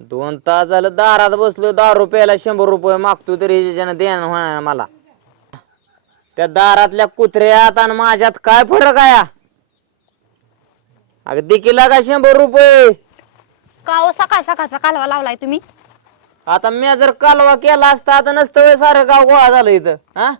दोन तास झालं दारात बसलो दारू प्यायला शंभर रुपये मागतो तरी ह्याच्यानं देणं होणार मला. त्या दारातल्या कुत्र्यात आणि माझ्यात काय फरक आहे? अगं दिकीला का शंभर रुपये. का हो सकाळ सकाळचा कालवा लावलाय तुम्ही? आता मी जर कालवा केला असता आता नसतं होय सारं गाव गोळा झालं इथं हा?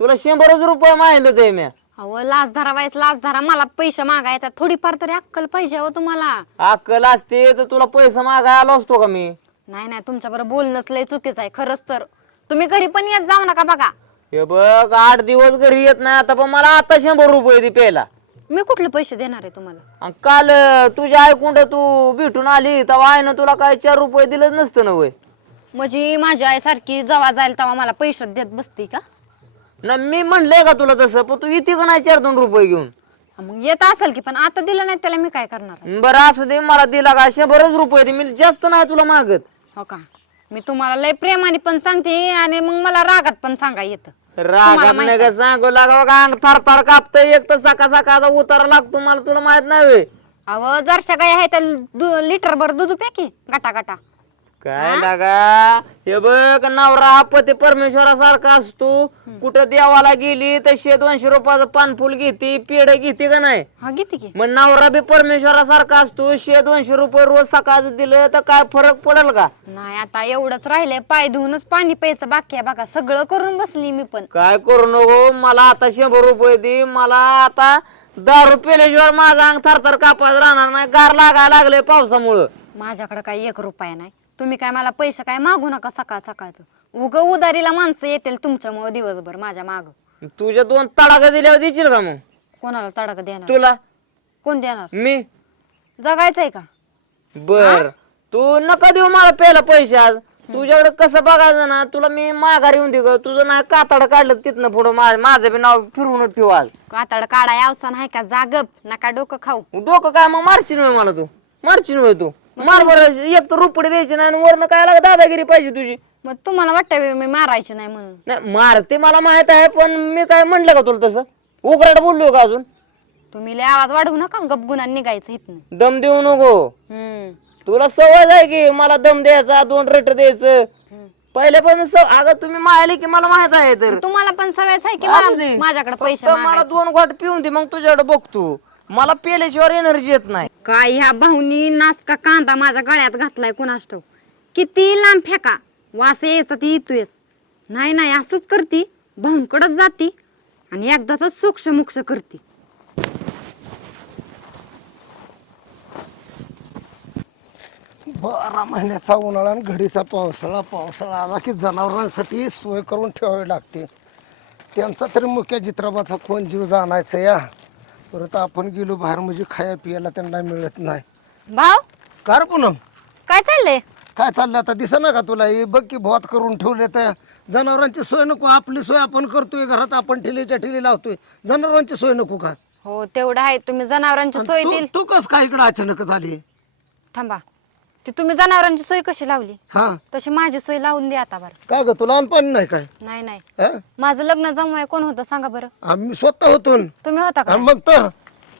तुला शंभरच रुपये माहिलं ते मी. अहो लाच धरा वाईस लाच धरा. मला पैसे मागायचा थोडीफार तरी अक्कल पाहिजे हो तुम्हाला. अक्कल असते तर तुला पैसा मागाय आलो असतो का मी? नाही नाही तुमच्या बरोबर बोलणंच लय चुकीचं आहे खरंच तर. तुम्ही घरी पण येत जाऊ नका बघा. हे बघ आठ दिवस घरी येत नाही आता पण मला आता शंभर रुपये दे प्यायला. मी कुठले पैसे देणार आहे तुम्हाला? काल अं, तुझ्या ऐकून तू भेटून आली तेव्हा आईनं तुला काय चार रुपये दिलंच नसतं ना वय? म्हणजे माझी आई सारखी जेव्हा जाईल तेव्हा मला पैसे देत बसती का? ना मी म्हणलंय का तुला तसं? पण तू इथे का नाही चार दोन रुपये घेऊन? मग येत असेल की पण आता दिलं नाही त्याला मी काय करणार आहे? बरं असू दे मला दिला का? शंभरच रुपये दे मी जास्त नाही तुला मागत. हो का? मी तुम्हाला लय प्रेमाने पण सांगते आणि मग मला रागात पण सांगा येत. रागात नाही का सांगू लागावं का अंग थर थर कापतंय एक तर सकाळ सकाळचा उतारा लागतो मला तुला माहीत नाही व्हय. अहो जरशा गाय आहे तर लिटर भर दूध प्या की गाटा गाटा काय लागा? हे बघ नवरा हा पती परमेश्वरासारखा असतो. कुठं देवाला गेली तर शे दोनशे रुपयाचं पानफुल घेते पेढ घेते का नाही? हा घेते की. मग नवरा बी परमेश्वरासारखा असतो शे दोनशे रुपये रोज सकाळचं दिलं तर काय फरक पडेल का? नाही आता एवढंच राहिलंय पाय धुवूनच पाणी पैसा बाकी आहे बघा. सगळं करून बसली मी पण. काय करू नको मला आता शंभर रुपये दे मला आता दारू पेल्याशिवाय माझा अंग थरथर कापायचं राहणार नाही. गार लागायला लागले पावसामुळं. माझ्याकडे काही एक रुपया नाही. तुम्ही काय मला पैसे काय मागू नका सकाळ सकाळचं. उग उदारीला माणसं येतील तुमच्यामुळे दिवसभर माझ्या माग. तुझ्या दोन तडाखा दिल्यावर देशील का मग? कोणाला तडक देणार? तुला? कोण देणार? मी? जगायचंय का? बर. तू नका देऊ मला पहिला पैसे आज. तुझ्याकडे कसं बघायचं ना तुला मी माघार येऊन दे ग. तुझं नाही कातड काढलं तिथनं पुढं माझं बी नाव फिरवून ठेव आज. कातड काढाय अवसान आहे का? जागप नका डोकं खाऊ. डोकं काय मग होय मला तू? होय तू? मार बरं एक तर रुपडे द्यायचे नाही आणि वरनं काय लाग दादागिरी पाहिजे तुझी. मग तुम्हाला वाटतं मी मारायची नाही म्हणून. नाही मारते मला माहीत आहे पण मी काय म्हणलं का तुला तसं? उघराट बोललो का अजून? तुम्ही लय आवाज वाढवू नका गपगुना निघायचं इथनं. दम देऊ नको. हम्म. तुला सवय आहे की मला दम द्यायचा दोन रेटर द्यायचं. पहिल्यापासून सव अगं तुम्ही मायले की मला माहीत आहे तर. तुम्हाला पण सवयच आहे की मला. माझ्याकडे पैसे मला मागायचे. दोन घोट पिऊन दे मग तुझ्याकडे बघतो. मला पेल्याशिवाय एनर्जी येत नाही. काय ह्या भाऊनी नासका कांदा माझ्या गळ्यात घातलाय कुणास ठाऊक किती लांब फेका. वास यायचा ती येतोयस नाही नाही असंच करती. भाऊंकडच जाती आणि एकदाच सूक्ष मुक्ष करती. बारा महिन्याचा उन्हाळा आणि घडीचा पावसाळा. पावसाळा आला की जनावरांसाठी सोय करून ठेवावी लागते. त्यांचा तरी मुख्य चित्रपाचा कोण जीव जाणायचा या? परत आपण गेलो बाहेर म्हणजे खाया पियाला त्यांना मिळत नाही. भाऊ? कार पुनम. काय चाललंय? काय चाललं आता? दिसा ना का तुला? हे बघ की भोत करून ठेवले तर. जनावरांची सोय नको आपली सोय आपण करतोय घरात आपण ठेलीच्या ठेली लावतोय. जनावरांची सोय नको का? हो तेवढं आहे. तुम्ही जनावरांची सोय तू कस काय इकडे अचानक झाली थांबा. ती तुम्ही जनावरांची सोय कशी लावली? हा. तशी माझी सोय लावून द्या आता बरं. काय ग तुला लहानपणी नाही काय? नाही नाही. हा? माझं लग्न जमवाय कोण होतं सांगा बरं. आम्ही स्वतः होतो न. तुम्ही होता का? आणि मग तर.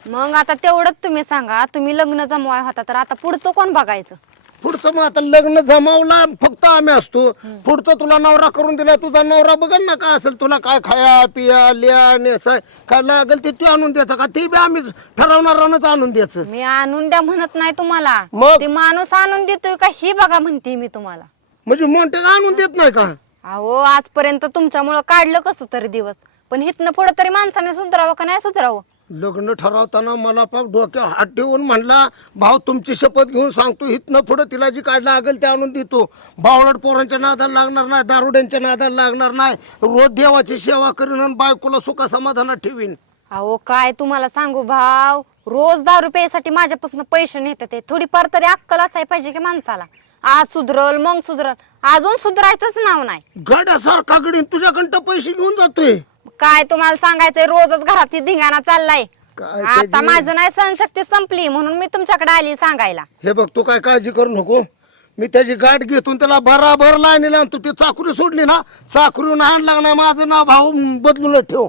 मग आता तेवढंच तुम्ही सांगा तुम्ही लग्न जमवाय होता तर आता पुढचं कोण बघायचं? पुढचं मग आता लग्न जमावला फक्त आम्ही असतो. पुढचं तुला नवरा करून दिला तुझा नवरा बघल ना काय असेल तुला काय खाया पिया लिया नेसाय काय लागेल ते तू आणून द्यायचं का? ते बी आम्ही ठरवणारानच आणून द्यायचं. मी आणून द्या म्हणत नाही तुम्हाला. मग? ते माणूस आणून देतोय का? ही बघा म्हणते मी तुम्हाला. म्हणजे मोठे आणून देत नाही का? अहो आजपर्यंत तुमच्यामुळं काढलं कसं तरी दिवस. पण हिथनं पुढे तरी माणसाने सुधरावं का नाही सुधरावं? लग्न ठरवताना मला पाक डोक्या हात ठेवून म्हणला भाऊ तुमची शपथ घेऊन सांगतो हिथनं पुढं तिला जी काय लागेल ते आणून देतो. बावळट पोरांच्या नादाला लागणार नाही दारुड्यांच्या नादाला लागणार नाही. रोज देवाची सेवा करीन आणि बायकोला सुखा समाधानात ठेवीन. अहो काय तुम्हाला सांगू भाव रोज दारू प्यायसाठी माझ्यापासून पैसे नेतात ते थोडीफार तरी अक्कल असाय पाहिजे की माणसाला. आज सुधरल मग सुधरल. अजून सुधरायचंच नाव नाही. गड्यासारखा गडीन तुझ्याकडं पैसे घेऊन जातोय. काय तुम्हाला सांगायचंय? रोजच घरात ही धिंगाणा चाललाय. काय आता त्याची- माझं नाही सहनशक्ती संपली म्हणून मी तुमच्याकडे आली सांगायला. हे बघ तू काय काळजी करू नको. मी त्याची गाठ घेतून त्याला बराबर लाईनीला आणतो. ती चाकरी सोडली ना चाकरीहून हाण लागणार. माझं नाव भाऊ बदलून ठेव.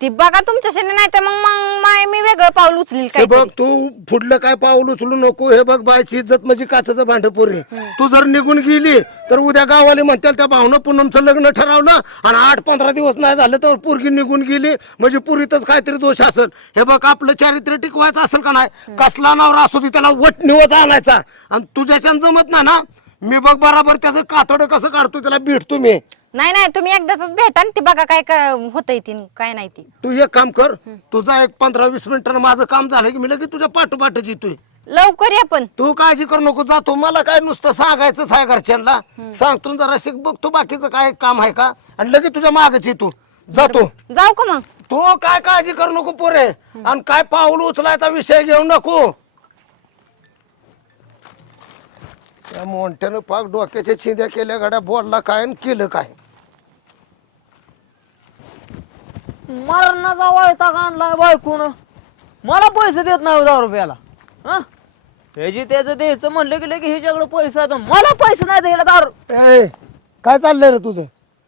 ती बघा तुमच्याशी नाही तर मग मग माय मी वेगळं पाऊल उचलील हे काय बघ तू पुढलं काय पाऊल उचलू नको हे बघ बायची इज्जत म्हणजे काचाचं भांड पुरे तू जर निघून गेली तर उद्या गावाले म्हणतील त्या भावनं पूनमचं लग्न ठरवलं आणि आठ पंधरा दिवस नाही झालं तर पोरगी निघून गेली म्हणजे पुरीतच काहीतरी दोष असेल. हे बघ आपलं चारित्र्य टिकवायचं असेल का नाही? कसला नवरा असू दे त्याला वट निवच आणायचा. आणि तुझ्याच्यानं जमत नाही ना मी बघ बराबर त्याचं कातड कसं काढतो त्याला भेटतो मी. नाही नाही तुम्ही एकदाच भेटा आणि ती बघा काय होतंय ती काय नाही ती. तू एक काम कर तुझा एक पंधरा वीस मिनिटानं माझं काम झालं की मी लगेच तुझ्या पाठोपाठच येतोय. लवकर या पण. तू काळजी करू नको जातो मला काय नुसतं सांगायचंच आहे घरच्यांना सांगतो जरा शिक बघतो बाकीचं काय काम आहे का. आणि लगेच तुझ्या मागच येतो. जातो जाऊ का मग? तू काय काळजी करू नको पोरे. आणि काय पाऊल उचलायचा विषय घेऊ नको. त्या मोठ्यानं पाक डोक्याच्या चिंध्या केल्या गाड्या बोलला काय आणि केलं काय? मरणाचा वळताक आणलाय बायकून. मला पैसे देत नाही हो दहा रुपयाला. हा? ह्याची त्याचं द्यायचं म्हणलं की लगे ह्याच्याकडे पैसा मला पैसे नाही द्यायला दारू ए काय चाललंय रे तुझं?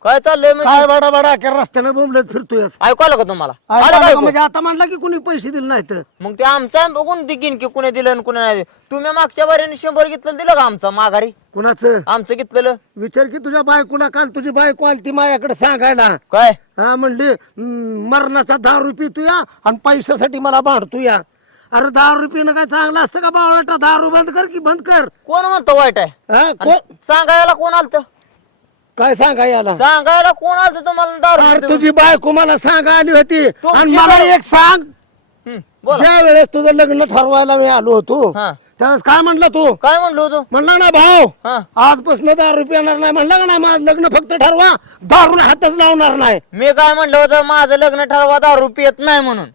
काय चाललंय म्हणजे? काय बडा बडा अखेर रस्त्यानं बोंबलत फिरतोय ऐकू आलं का तुम्हाला? आलं का ऐकू? म्हणजे आता म्हणला की कुणी पैसे दिले नाहीत. मग ते आमचा बघून दिगीन की कुणी दिलं आणि कुणी नाही दिलं. तुम्ही मागच्या बारीने शंभर घेतलं दिलं का आमचा माघारी? कुणाचं? आमचं घेतलेलं. विचार की तुझ्या बायकोला काल तुझी बायको आली ती माझ्याकडे सांगायला. काय? हा म्हणली "हम्म, मरणाचा दहा रुपये तू या आणि पैशासाठी मला भांडतो या. अरे दहा रुपयानं काय चांगलं असतं का बावळटा दहा रुपये बंद कर की बंद कर. कोण म्हणतो वाईट आहे? हा कोण? सांगायला कोण आलत? काय सांगा याला? सांगायला कोण आलत तुम्हाला? दारू अरे? तुझी बायको मला सांगा आली होती. तुमची आणि मला बाय- एक सांग. हं, बोला. ज्या वेळेस तुझं लग्न ठरवायला मी आलो होतो हा. त्यावेळेस काय म्हणलं तू? काय म्हणलो होतो म्हणला ना भाऊ हा. आजपासून दारू पिणार नाही. म्हणलं का नाही माझं लग्न फक्त ठरवा दारून हातच लावणार नाही. मी काय म्हणलं होतं माझं लग्न ठरवा दारू पियत नाही म्हणून.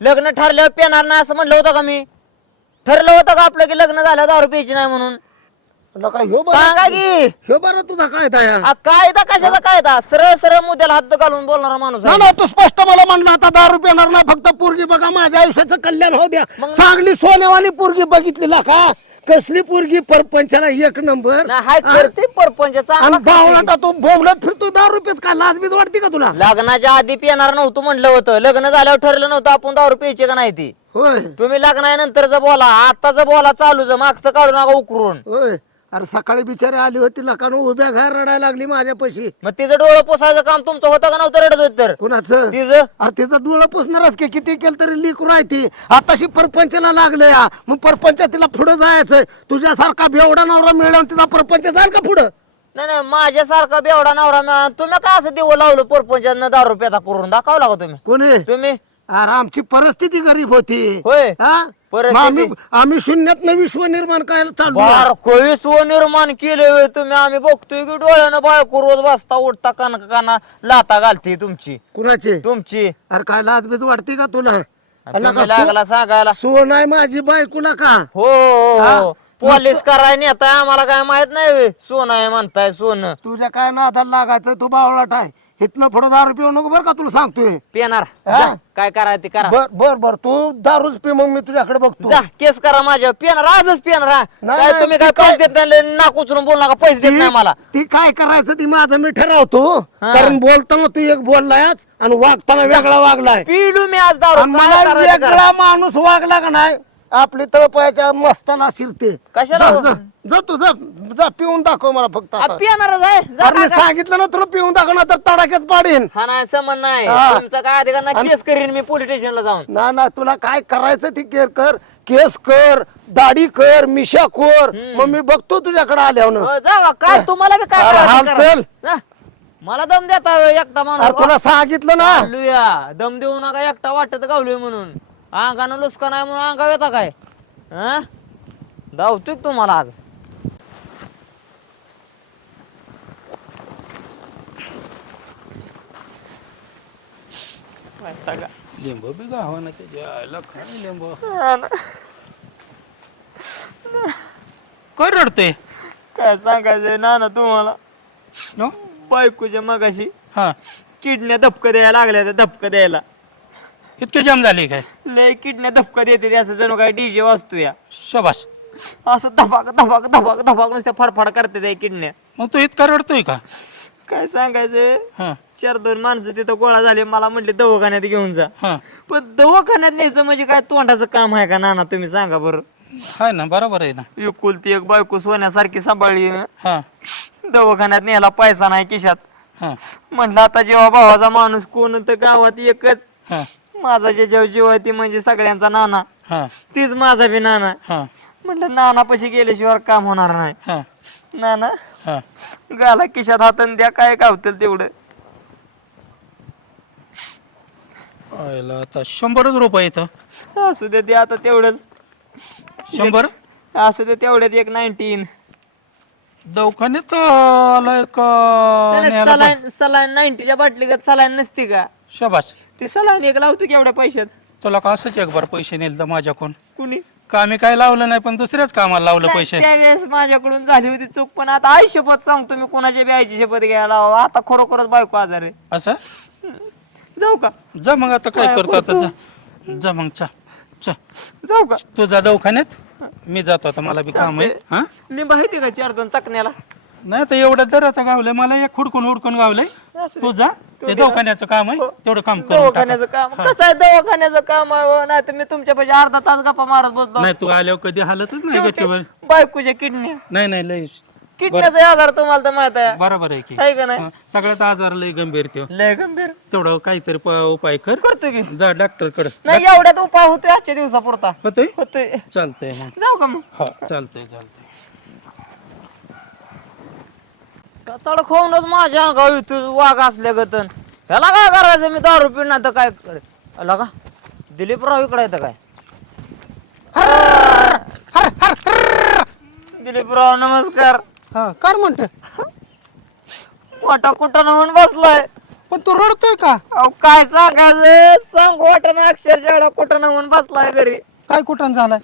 लग्न ठरल्यावर पिणार नाही असं म्हणलं होतं का मी? ठरलं होतं का आपलं की लग्न झालं दारू प्यायची नाही म्हणून? म्हणलं काय ह्यो सांगा बरं की. ह्यो बरं तुझा काय दया आ, कायदा कशाचा कायदा? सरळ सरळ मुद्द्याला हात घालून बोलणारा माणूस ना आहे. ना तू स्पष्ट मला म्हणलं आता दारू पिणार नाही फक्त पोरगी बघा माझ्या आयुष्याचं कल्याण होऊ द्या. मग- चांगली सोन्यावाली पोरगी बघितली का? कसली पोरगी परपंचाला एक नंबर? हाय परपंच चांगला आणि करते. बावळाटा तो बोंबलत फिरतो दारू पित काय लाज बीज वाटते का तुला? लग्नाच्या आधी पिणार नव्हतं म्हणलं होतं. लग्न झाल्यावर ठरलं नव्हतं आपण दारू प्यायची का नाही ती. होय. तुम्ही लग्नानंतरच बोला आताच बोला चालूच मागचं काढू नका उकरून. होय. अरे सकाळी बिचारी आली होती लकानं उभ्या घर रडायला लागली माझ्या पैशी मग तिचं डोळं पोसायचं काम तुमचं होतं का नव्हतं रडत होत तर? कुणाचं? तिचं? अरे तिचं डोळं पुसणारच की किती केलं तरी लिकू राहते आताशी परपंचाला लागलं या. मग परपंच तिला पुढं जायचंय. तुझ्यासारखा बेवडा नवरा मिळवून तिचा परपंच जाईल का पुढं? नाही नाही माझ्यासारखा बेवडा नवरा मिळाला. तुम्ही काय असं देऊ लावलं परपंचानं दारू रुपयाचा करून? दाखवला का तुम्ही. कोणी? तुम्ही? अरे आमची परिस्थिती गरीब होती. होय. हा? आम्ही आम्ही शून्यात विश्व निर्माण करायला चाललो बारकोळी स्वनिर्माण केले होय तुम्ही. आम्ही बघतोय की डोळ्यानं बाळको रोज बसता उठता काना काना लाता घालते तुमची. कुणाचे? तुमची. अरे काय लाजबीज वाटते का तुला? अला तुम्ही का लागला सांगायला. सो- सोन आहे माझी बायकोला का? हो हो, हा? हो? पोलीस कराय नेताय आम्हाला काय माहीत नाही होय. सोनं आहे म्हणताय सोनं. तुझ्या काय नादाला लागायचं? तू बावळाट आहे. इथनं पुढं दारू पिऊ नको बरं का तुला सांगतोय. पेणार. हा? जा, काय करायचं ते करा. बर बर बर तू दारूच पी मग मी तुझ्याकडे बघतो. जा केस करा माझ्या पेणार आजच पेणार हा. नाही, काय नाही, तुम्ही काय पैसे देत नाही नाक उचलून बोल नका पैसे देत नाही मला. ती ती काय करायचं ती माझं मी ठरवतो. हा. कारण बोलताना तू एक बोललायच आणि वागताना वेगळा वागलाय. पिलू मी आज दारू आणि काय मला करायचं करा. वेगळा माणूस वागला का नाही? आपली तळपायाच्या मस्ताना शिरते कशाला? जा, जा, जा तू जा जा पिऊन दाखव मला फक्त आ, आता. पेणारच आहे जा अरे मी काका. सांगितलं ना तुला पिऊन दाखव ना तर तडाख्यात पाडीन हा नाही समज नाही हा. तुमचा काय अधिकार नाही केस करीन मी पोलीस स्टेशनला जाऊन ना ना तुला काय करायचं ती केअर कर केस कर दाढी कर मिशा खोर मग मी बघतो तुझ्याकडे आल्यावर हो, जावा काय तुम्हाला बी काय अरे, करायचं हाल करा. चल. जा. मला दम देता होय एकटा अरे माणूस तुला सांगितलं ना दम देऊ नका एकटा वाटत गावलोय म्हणून अंगानं लुसका नाही म्हणून अंगाव येता काय? हा? धावतोय तुम्हाला आज? वैतागा. लिंब बी गावानाच्या जायला काय लिंब. हा ना. काय रडते काय सांगायचंय ना ना तुम्हाला? नो? बायकोच्या मगाशी हा. किडण्या धपकं द्यायला लागल्या त्या धपकं द्यायला. इतके जाम झाले काय? लय किडण्या धपकं देते असं जणू काय डीजे वाजतो या शबास. असं धबाक धबाक धबाक धबाक नुसत्या फडफड करते त्या किडण्या. मग तू इतका रडतोय का? काय सांगायचं? हा. चार दोन माणसं तिथं गोळा झाले मला म्हटले दवाखान्यात घेऊन जा. हा. पण दवाखान्यात न्यायचं म्हणजे काय तोंडाचं काम आहे का नाना? तुम्ही सांगा बरं. हाय ना बरोबर आहे ना. एकुलती एक बायको सोन्यासारखी सांभाळली. हा. दवाखान्यात न्यायला पैसा नाही खिशात. हा. म्हटलं आता जेव्हा भावाचा माणूस कोण तर गावात एकच. हा. माझा जे जेव्हा जीव आहे ती म्हणजे सगळ्यांचा नाना. हा. तीच माझा बी नाना. हा. म्हटलं नाना पशी गेल्याशिवाय काम होणार नाही. हा. नाना हा. गाला खिशात हातून द्या काय गावतील तेवढं. आयला आता शंभरच रुपये इथं. असू दे ते आता तेवढंच. शंभर? असू दे तेवढ्यात एक नाईन्टीन दवाखान्यात आलाय का? न्यायला सलाईन सलाईन नाईन्टीच्या बाटलीगत सलाईन नसती का? शाबास. ती सलाईन एक लावतो की एवढ्या पैशात? तुला का असंच एक बार पैसे नेल तर माझ्याकडून? कुणी? कामी काय लावलं नाही पण दुसऱ्याच कामाला लावलं पैसे? त्यावेळेस माझ्याकडून झाली होती चूक पण आता आई शपथ सांगतो मी कोणाच्या बी आईची शपथ घ्यायला हवं. आता खरोखरच बायको आजार आहे. असं? जाऊ का? जा मग आता काय करतो आता जा. जा मग चा चा. जाऊ का? तू जा दवाखान्यात? मी जातो आता मला बी काम आहे. हा? लिंब आहे ते का चार दोन चकण्याला? नाही तर एवढं दर आता गावलंय मला एक हुडकून हुडकून गावलंय. असू दे. तू जा ते दवाखान्याचं काम आहे तेवढं काम. दवाखान्याचं काम. कसं आहे दवाखान्याचं काम? आहे नाही तर मी तुमच्या पैसे अर्धा तास गप्पा मारत बसलो. नाही तू आल्यावर कधी हालतच नाही शेवटी गच्चीवर. बायकोच्या किडनी. नाही नाही लय किडनीचा आजार तुम्हाला तर माहीत आहे. बरोबर आहे की. आहे का नाही? हा, सगळ्यात आजार लय गंभीर त्यो. लय गंभीर. तेवढं काहीतरी प- उपाय कर. करतो की. जा डॉक्टरकडे. नाही एवढ्यात उपाय होतोय आजच्या दिवसापुरता. होतोय? होतोय. चालतंय मग. जाऊ का मग? हा चालतंय चालतंय. तड खाऊनच माझ्या अंगावर इथं वाघ असल्या गतन. ह्याला काय करायचं? मी दारू पिणार तर काय करे आला का? दिलीपराव इकडे येतं काय? दिलीपराव नमस्कार. हा काय म्हणते वाटा कुठं म्हणून बसलाय? पण तू रडतोय का? अहो काय सांगायचं? सांग वाटण अक्षरशः कुठं म्हणून बसलाय घरी. काय कुठं झालाय?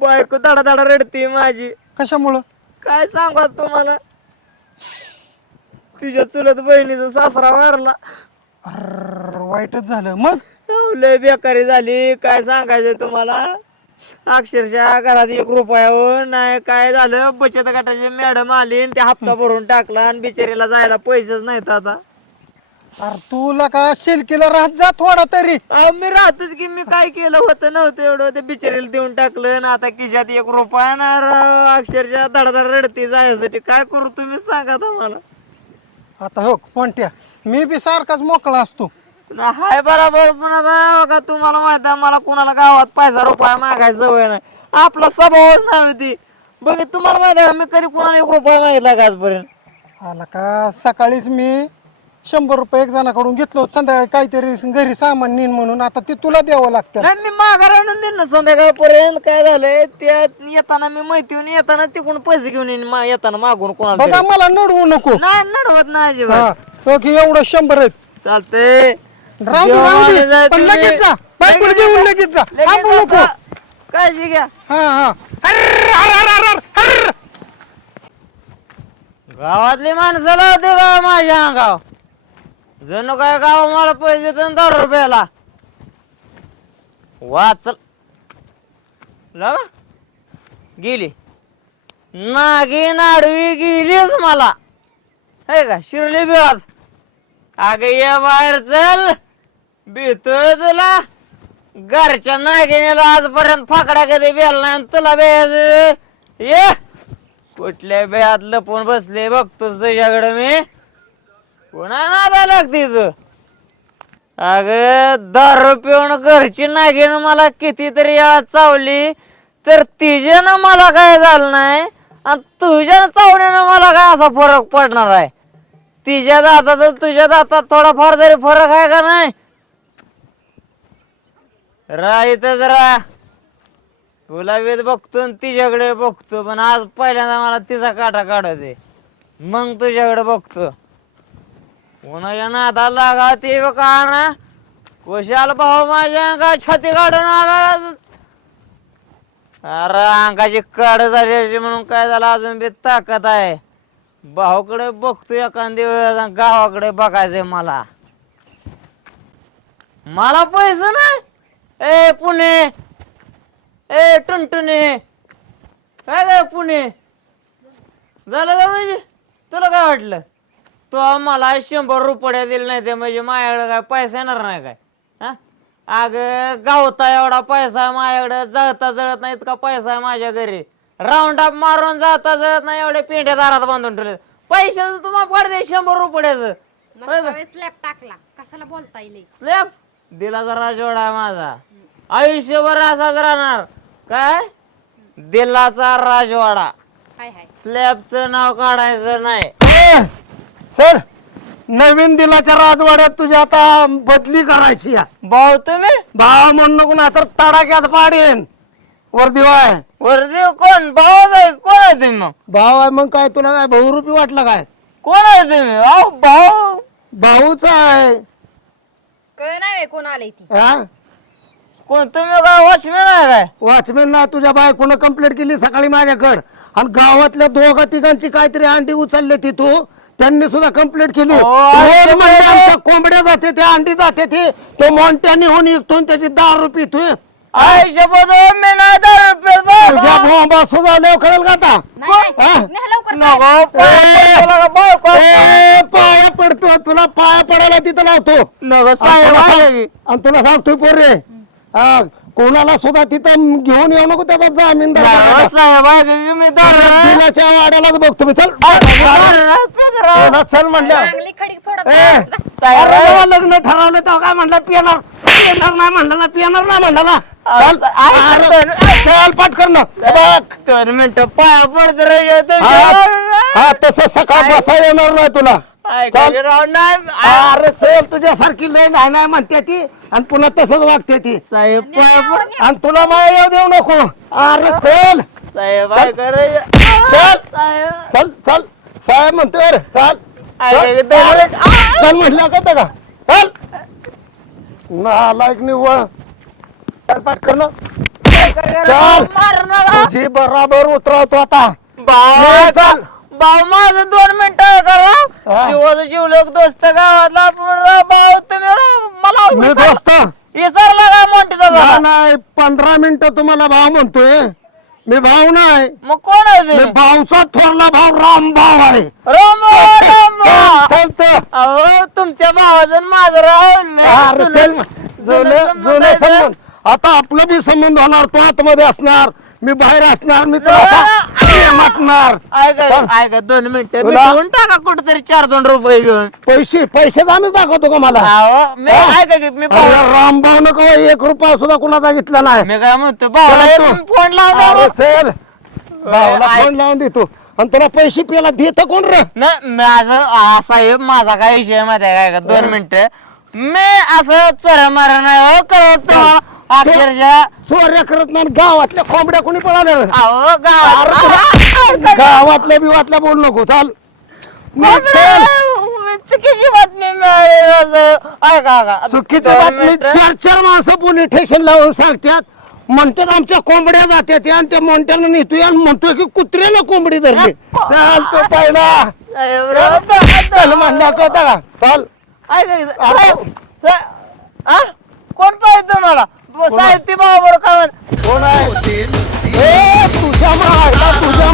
बायको दडा दडा रडते माझी. कशामुळं? काय सांगा तुम्हाला? तुझ्या चुलत बहिणीचा सासरा अर्र, वाईटच झालं. मग? अहो, लय बेकारी झाली. काय सांगायचं तुम्हाला? अक्षरशः घरात एक रुपयावर नाही काय झालं? बचत गटाची मॅडम आली आणि ते हप्ता भरून टाकला आणि बिचारीला जायला पैसेच नाहीत आता. अरे तुला का शेलकीला राहत जा थोडा तरी. अहो, मी राहतच की मी काय केलं होतं नव्हतं एवढं. ते बिचारीला देऊन टाकलं ना आता खिशात एक रुपया ना राव, अक्षरशः धडधड रडते जायसाठी. काय करू तुम्ही सांगा आता मला. आता हो पोंट्या मी बी सारखाच मोकळा असतो. ना हाय बरोबर पण आता बघा तुम्हाला माहीत आहे मला कुणाला गावात पैसा रुपया मागायची सवय नाही. आपला स्वभावच नाही होती बघ तुम्हाला माहीत आहे का, मी कधी कुणाला एक रुपया मागितला का आजपर्यंत? आला का सकाळीच मी शंभर रुपये एक जणाकडून घेतलो होतं. संध्याकाळी काहीतरी घरी सामान नेईन म्हणून आता ते तुला द्यावं लागतं. नाही मी माघार आणून देईन ना संध्याकाळपर्यंत. काय झालंय त्यात येताना मी माहिती येताना तिकडून पैसे घेऊन येईन मा- येताना मागून कोणाला बघा तरी. मला नडवू नको. नाही नडवत नाही हा अजिबात तो की एवढं शंभर आहेत. चालतंय. राहू दे राहू दे. जेवायला पण जायचं लगेच जा. मी. बायकोला लगेच घेऊन जा. लगेच जा. लगेच थांबू नको. काळजी घ्या. हा हा. अर्र, अर्र, अर्र, अर्र, अर्र. गावातली माणसं लावते का माझ्या अंगाव जणू काय गाव मला पैसे देत दहा रुपयाला. वाचल. लावा गेली. नागी नाडवी गेलीच मला. हे का शिरली बिळात. अग ये बाहेर चल. भीतोय तुला घरच्या नागिनीला आजपर्यंत फाकडा कधी बेल नाही आणि तुला बेज ये. कुठल्या बेळात लपून बसले बघतोस तुझ्याकडे मी. पुन्हा नादा लागते तू अग दारू पिऊन घरची नागिन मला कितीतरी वेळा चावली तर तिच्यानं मला काय झालं नाही? आणि तुझ्या चावण्यानं मला काय असा फरक पडणार आहे? तिच्या दातात आणि तुझ्या दातात थोडाफार तरी फरक आहे का नाही? रा इथं जरा तुला वेद बघतो आणि तिच्याकडे बघतो पण आज पहिल्यांदा मला तिचा काटा काढत आहे मग तुझ्याकडे बघतो. कोणाच्या नादा लागा ते का ना कुशाल भाऊ माझ्या अंगा छाती काढून आला. अरे अंगाची काढ झाली म्हणून काय झालं? अजून बी ताकद आहे. भाऊकडे बघतोय एखादी गावाकडे बघायचंय मला. मला पैसे नाही. ए पुणे. ए टुनटुने. काय काय पुणे? झालं का म्हणजे? तुला काय वाटलं? तो मला शंभर रुपये दिले नाही ते म्हणजे माझ्याकडे काय पैसा येणार नाही काय? हा? अग गावता एवढा पैसा आहे माझ्याकडे जळता जळत नाही इतका पैसा आहे माझ्या घरी? राऊंड अप मारून जाता जळत नाही एवढे पेंढ्या दारात बांधून ठेवले. पैशाचं तुम्हाला पडते शंभर रुपयाचं. स्लॅब टाकला. कशाला बोलता येईल स्लॅब दिलाचा राजवाडा आहे माझा. आयुष्यभर असाच राहणार. काय? दिलाचा राजवाडा. हाय हाय. स्लॅबचं नाव काढायचं नाही. चल नवीन दिलाच्या राजवाड्यात तुझी आता बदली करायची या भाऊ तुम्ही? भाव म्हणू नको ना तर तडाक्यात पाडेन. वर्दीवाय वरती कोण? भाऊ आहे कोण आहे तुम्ही मग? भाव आहे मग काय तुला काय बहुरूपी वाटलं काय? कोण आहे तुम्ही? अहो भाऊ. भाऊच आहे. कळ नाही कोण आलंय ती. हा? कोण तुम्ही काय वॉचमॅन आहे काय? वॉचमॅन ना तुझ्या बायकोनं कंप्लेंट केली सकाळी माझ्याकडं. आणि गावातल्या दोघा तिघांची काहीतरी अंडी उचलली ती तू. त्यांनी सुद्धा कंप्लेंट केली रोज म्हणजे. आमच्या कोंबड्या जाते ते अंडी जाते ते तो मोंट्यानी होऊन विकतो आणि त्याची मी नाही. तुझ्या बोंबा सुद्धा लेव कळेल का आता नाही नाही? न्या लवकर नको, पाय पडतो का भाऊ, कोण? ए, पाया पडतो तुला पाया पडायला तिथं लावतो नको, साहेब. आणि तुला सांगतोय पोरे हा कोणाला सुद्धा तिथं घेऊन येऊ नको त्याचा जामीनदार. साहेब. दिलाच्या वाड्यालाच बघतो मी चल. तुला चल म्हणलं चांगली खडी फोडत ए, साहेब अरे आहे. जेव्हा लग्न ठरवलं तेव्हा काय म्हणलं पिणार पिणार नाही म्हणलं ना पिणार नाही म्हणलं ना चल अरे, चल पटकन ना बघ दोन मिनिटं पाया पडत रे हा हा, तसं सकाळ बसा येणार नाही तुला चल. राव नाही अरे चल तुझ्यासारखी लय नाही नाही म्हणते ती आणि पुन्हा तसंच वागते ती. साहेब आणि तुला माया येऊ देऊ नको. अरे चल. साहेब? चल. साहेब. चल चल. साहेब म्हणतोय रे, चल. चल. चल म्हटलं का का चल. नालायक निव्वळ. चल पटकन चल. मार नका. तुझी बराबर उतरवतो आता. भाऊ चल. भाऊ माझं दोन मिनिटं करा. हा. जीवाचं जीव लोक दोस्त गावातला भाऊ तुम्ही राव, मला मी दोस्त? विसरला का म्हणते नाही, दादा नाही पंधरा मिनिटं तुम्हाला भाव म्हणतोय. मी भाव नाही. मग कोण आहे मी भावचा थोरला भाव राम भाव आहे. राम राम चल तर. अहो तुमच्या भावाचं आणि माझं अरे राव चल जुनं जुनं संबंध आता आपलं बी संबंध होणार तो आतमध्ये असणार मी बाहेर असणार मी तुला असा ऐका ऐका दोन मिनिटं. मी तुला- घेऊन टाका कुठेतरी चार दोन रुपये घेऊन. पैसे पैसे आम्हीच दाखवतो का मला? अहो मी हा? ऐका की मी अरे भाऊ एक रुपया सुद्धा कुणाचा घेतला नाही. मी काय म्हणतो भावाला चल एक तू. फोन लावला अरे चल. भावाला ऐक. फोन लावून देतो आणि तुला पैसे पेला देत कोण रे? माझं आ, साहेब माझा काय विषय माहिती आहे काय का? दोन मिनिटं. मी असं चरा मारा नाही हो. करत अक्षरशः चोऱ्या करत नाही आणि गावातल्या कोंबड्या कोणी पळाल्या? अहो गावात अरे तुला गावातल्या बिवातल्या बोल नको चाल. चल. चुकीची बातमी मिळाली असं. ऐका ऐका. चुकीची दोन बातमी मिनिटं. चार चार माणसं पोलीस स्टेशन लावून सांगतात. म्हणतात आमच्या कोंबड्या जात्यात आणि त्या मोंट्यानं नेतोय आणि म्हणतोय की कुत्र्यानं कोंबडी धरली. चाल तो पहिला. साहेब, राव, दा- चल म्हणल्या कळता का चाल. ऐका साहेब, हा? कोण पाहिजे तुम्हाला? साहेब ती बरोबर कोण आहे? ए, तुझ्या मायला तुझ्या